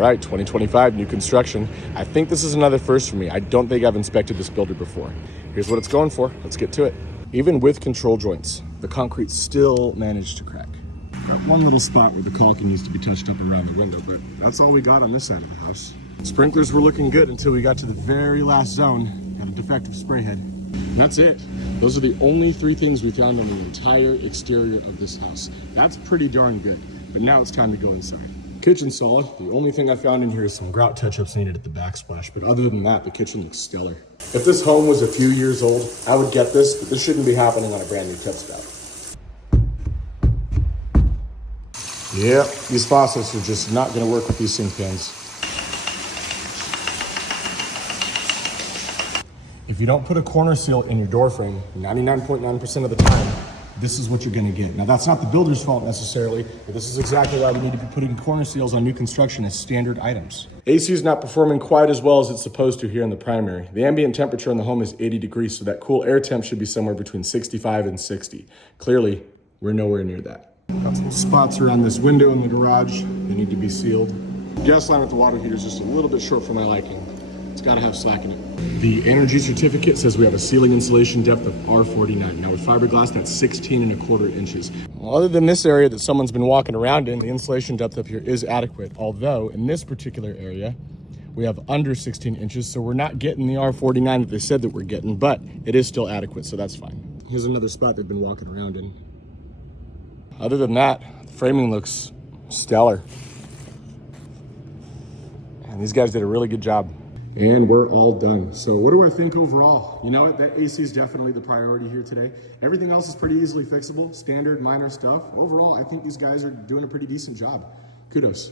right, 2025, new construction. I think this is another first for me. I don't think I've inspected this builder before. Here's what it's going for. Let's get to it. Even with control joints, the concrete still managed to crack. Got one little spot where the caulking needs to be touched up around the window, but that's all we got on this side of the house. Sprinklers were looking good until we got to the very last zone. Got a defective spray head. And that's it. Those are the only 3 things we found on the entire exterior of this house. That's pretty darn good. But now it's time to go inside. Kitchen's solid. The only thing I found in here is some grout touch-ups needed at the backsplash. But other than that, the kitchen looks stellar. If this home was a few years old, I would get this, but this shouldn't be happening on a brand new tip spout. Yep, these faucets are just not gonna work with these sink pans. If you don't put a corner seal in your door frame, 99.9% of the time, this is what you're gonna get. Now that's not the builder's fault necessarily, but this is exactly why we need to be putting corner seals on new construction as standard items. AC is not performing quite as well as it's supposed to here in the primary. The ambient temperature in the home is 80 degrees, so that cool air temp should be somewhere between 65 and 60. Clearly, we're nowhere near that. Got some spots around this window in the garage. They need to be sealed. Gas line with the water heater is just a little bit short for my liking. It's gotta have slack in it. The energy certificate says we have a ceiling insulation depth of R49. Now with fiberglass, that's 16.25 inches. Well, other than this area that someone's been walking around in, the insulation depth up here is adequate. Although in this particular area, we have under 16 inches, so we're not getting the R49 that they said that we're getting, but it is still adequate, so that's fine. Here's another spot they've been walking around in. Other than that, the framing looks stellar. And these guys did a really good job. And we're all done. So what do I think overall? You know what, that AC is definitely the priority here today. Everything else is pretty easily fixable, standard minor stuff. Overall, I think these guys are doing a pretty decent job. Kudos.